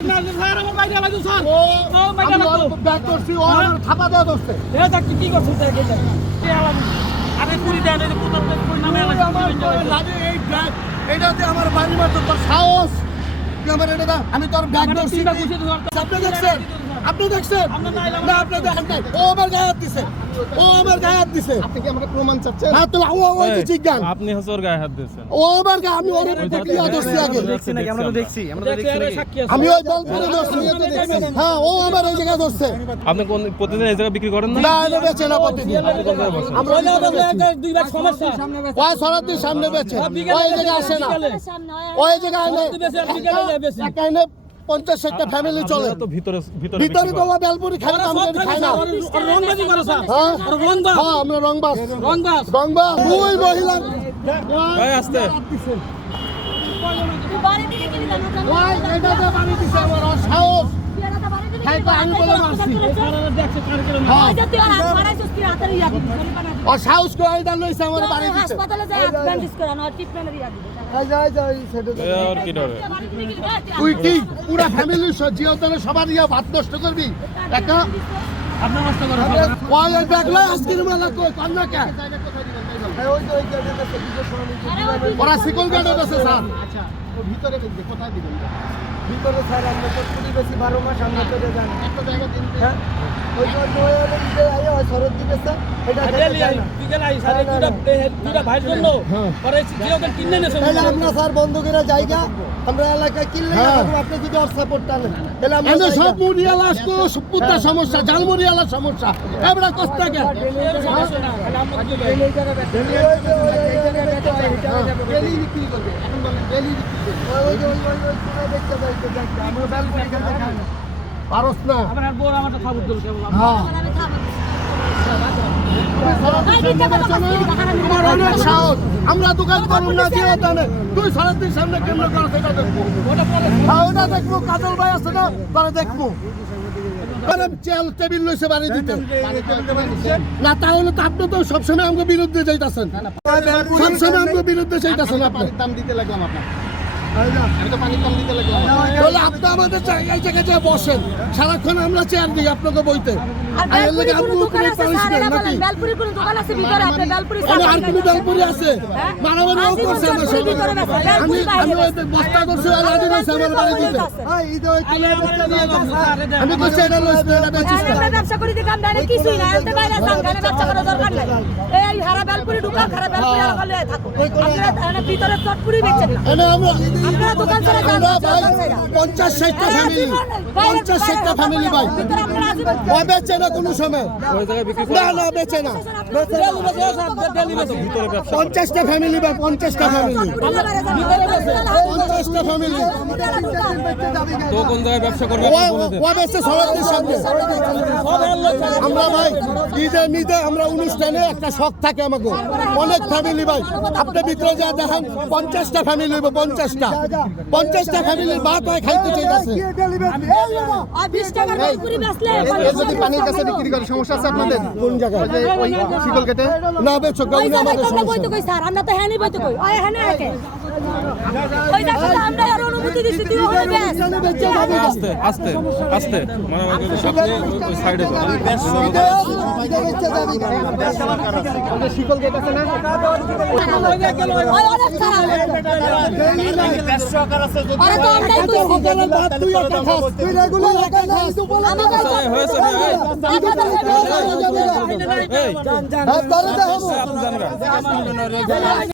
আমার বাড়ি মারতো তোর সাহস, আমি তোর ব্যাগ ধরছি, আপনি দেখছেন না? আপনি দেখেন নাই? ও আমার গায়ে হাত দিছে, ও আমার গায়ে হাত দিছে। আপনি কি আমাকে প্রমাণ চাচ্ছেন? হ্যাঁ, তো ও হচ্ছে জিজ্ঞান, আপনি হচ্ছে ওর গায়ে হাত দিয়েছেন। ও আমার গায়ে, আমি ওর প্রক্রিয়া ধরছি আগে, দেখছি নাকি? আমরা তো দেখছি, আমি ওই বল করে ধরছি। হ্যাঁ, ও আমার এই জায়গায় ধরছে। আপনি কোন প্রতিদিন এই জায়গায় বিক্রি করেন না? না, এটা বেচে না প্রতিদিন। আমরা দুই ভাগ সমস্যা, ওই সরাতির সামনে বেচে, ওই জায়গায় আসে না, ওই জায়গায় এনে 50-60টা ফ্যামিলি চলে। তো ভিতরে ভিতরে তো বেলপুরি খাই না, আমি খাই না। রংবাজি করে স্যার, হ্যাঁ, রংবাজ, হ্যাঁ, আমরা রংবাজ, রংবাজ। দুই মহিলা ভাই আসতে ওই এটাতে বাড়ি দিছে আমার সাহস। খাই তো আমি বলে মারছি। ও সাহস করে এটা লইছে আমার বাড়ি দিছে। হাসপাতালে যাই ব্যান্ডেজ করানো আর ট্রিটমেন্টের ইয়া দিবে। আর কি ডরে? তুই কি পুরা ফ্যামিলি জিওতলে সবার ইয়া ভাত নষ্ট করবি? একা আপনি নষ্ট করেন। ওই দেখলা আজকের মেলা কই কন্যা কে? ওরা সিকল গার্ডে আছে স্যার। আচ্ছা, তো ভিতরে বেশি কোথায় দিবেন? ভিতরে স্যার আমরা তো পুরি বেশি 12 মাস আমরা চলে যান। একটা জায়গা দিন। হ্যাঁ, ওই জন্য দিতে আইও শরৎ দিতে স্যার। এটা বিকেল আই স্যার দুটা ভাইয়ের জন্য পরে জিওকে কিনে নেছে। তাহলে আমরা স্যার বন্ধুকেরা জায়গা আমরা এলাকায় কিনলে আপনি যদি ওর সাপোর্টটা নেন তাহলে আমরা সব মুড়িয়ালা আসতো সুপুত্তা সমস্যা, জাল মুড়িয়ালা সমস্যা এবড়া কষ্ট কে? পারস না। আপনার বড় আমারটা খাবুর দল কেবল। হ্যাঁ, আমার অনেক সাহস। আমরা দোকান করুন না দিয়ে জানে তুই সারাদিন সামনে কেমন করো সেটা দেখবো। হ্যাঁ, ওটা দেখবো। কাজল ভাই আছে না, তারা দেখবো। চেয়ার টেবিল লইছে বাড়ি দিতে না, তাহলে তো আপনি তো সবসময় আমাকে বিরুদ্ধে যাইতেছেন, সবসময় আমাকে বিরুদ্ধে যাইতেছেন। আপনি দাম দিতে লাগলাম আপনার, আমি তো পানির দাম দিতে লাগলাম। বলে আপনি আমাদের এই জায়গায় যা বসেন, সারাক্ষণ আমরা চেয়ার দিই আপনাকে বইতে। আর কোনো বেলপুরি আছে মারামারিও করছে আমার সাথে। আমি বস্তা করছি আর লাঠি রয়েছে আমার বাড়ি দিতে। আমি বলছি এটা লইছি এটা বেচিস না। ব্যবসা করে দিলাম না কিছুই না, এতে বাইরে যান কেন ব্যবসা করার দরকার নাই। এই হারা বেলপুরি ঢুকা খারাপ বেলপুরি লাগালে থাকো। আপনারা ভিতরে চটপুরি বেচেন না। আপনারা দোকান ছেড়ে যান। 50-60টা ফ্যামিলি, 50-60টা ফ্যামিলি ভাই ও বেচে না কোনো সময়। না না, বেচে না। 50টা ফ্যামিলি ভাই, 50টা ফ্যামিলি, 50টা ফ্যামিলি। তো কোন জায়গায় ব্যবসা করবে? ও বেচে সরাতির সামনে। আমরা ভাই ঈদে আমরা অনুষ্ঠানে একটা শখ থাকে আমাকে, অনেক ফ্যামিলি ভাই। আপনি ভিতরে যা দেখেন 50টা ফ্যামিলি হইব, 50টা ফ্যামিলির ভাত হয় খাইতে চাইতেছে। আর 20 টাকার বেলপুরি বেচলে যদি পানির কাছে বিক্রি করে সমস্যা আছে আপনাদের? কোন জায়গায়? ওই শিকল কেটে না বেচো, ওই গাউনি জায়গায় আমাদের তোমরা সমস্যা। বইতে কই স্যার, আমরা তো হ্যানি বইতে কই। ওই হ্যানে একে ওই জায়গায় আমরা আর অনুমতি দিছি তুই ওখানে বেচ। আস্তে আস্তে আস্তে মারামারি করে সামনে ওই সাইডে যাও। শিকল কেটে আছে না? ওই অনেক খারাপ। আরে তো আমরাই কইছি। হোটেলের ভাত তুই একটা খাস, তুই রেগুলার একটা খাস। আমাদের হয়েছে এই আপনি জানবেন।